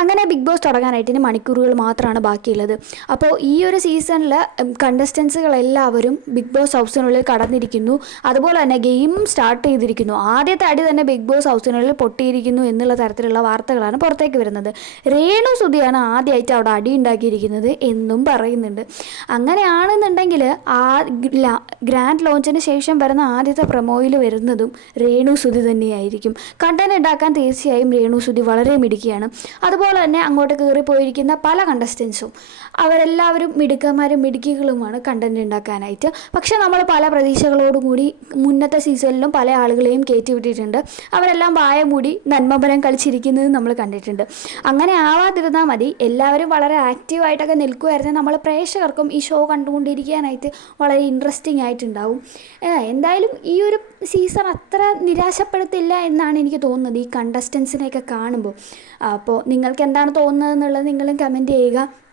അങ്ങനെ big boss തുടങ്ങാനായിട്ട് ഇനി മണിക്കൂറുകൾ മാത്രമാണ് ബാക്കിയുള്ളത്. അപ്പോൾ ഈ ഒരു സീസണിൽ കണ്ടസ്റ്റൻസുകളെല്ലാവരും ബിഗ് ബോസ് ഹൗസിനുള്ളിൽ കടന്നിരിക്കുന്നു. അതുപോലെ തന്നെ ഗെയിമും സ്റ്റാർട്ട് ചെയ്തിരിക്കുന്നു. ആദ്യത്തെ അടി തന്നെ ബിഗ് ബോസ് ഹൗസിനുള്ളിൽ പൊട്ടിയിരിക്കുന്നു എന്നുള്ള തരത്തിലുള്ള വാർത്തകളാണ് പുറത്തേക്ക് വരുന്നത്. രേണു സുധിയാണ് ആദ്യമായിട്ട് അവിടെ അടി ഉണ്ടാക്കിയിരിക്കുന്നത് എന്നും പറയുന്നുണ്ട്. അങ്ങനെയാണെന്നുണ്ടെങ്കിൽ ആ ഗ്രാൻഡ് ലോഞ്ചിന് ശേഷം വരുന്ന ആദ്യത്തെ പ്രൊമോയിൽ വരുന്നതും രേണു സുധി തന്നെയായിരിക്കും. കണ്ടന്റ് ഉണ്ടാക്കാൻ തീർച്ചയായും രേണു സുധി വളരെ മിടുക്കിയാണ്. അതുപോലെ തന്നെ അങ്ങോട്ട് കയറിപ്പോയിരിക്കുന്ന പല കണ്ടസ്റ്റൻസും അവരെല്ലാവരും മിടുക്കന്മാരും മിടുക്കികളുമാണ് കണ്ടന്റ് ഉണ്ടാക്കാനായിട്ട്. പക്ഷെ നമ്മൾ പല പ്രതീക്ഷകളോടും കൂടി മുന്നത്തെ സീസണിലും പല ആളുകളെയും കയറ്റിവിട്ടിട്ടുണ്ട്. അവരെല്ലാം വായ മൂടി നന്മബലം കളിച്ചിരിക്കുന്നത് നമ്മൾ കണ്ടിട്ടുണ്ട്. അങ്ങനെ ആവാതിരുന്നാൽ മതി. എല്ലാവരും വളരെ ആക്റ്റീവായിട്ടൊക്കെ നിൽക്കുമായിരുന്നു. നമ്മൾ പ്രേക്ഷകർക്കും ഈ ഷോ കണ്ടുകൊണ്ടിരിക്കാനായിട്ട് വളരെ ഇൻട്രസ്റ്റിംഗ് ആയിട്ടുണ്ടാവും. എന്തായാലും ഈ ഒരു സീസൺ അത്ര നിരാശപ്പെടുത്തില്ല എന്നാണ് എനിക്ക് തോന്നുന്നത് ഈ കണ്ടസ്റ്റൻസിനെയൊക്കെ കാണുമ്പോൾ. അപ്പോൾ നിങ്ങൾക്ക് എന്താണ് തോന്നുന്നത് എന്നുള്ളത് നിങ്ങളും കമൻറ്റ് ചെയ്യുക.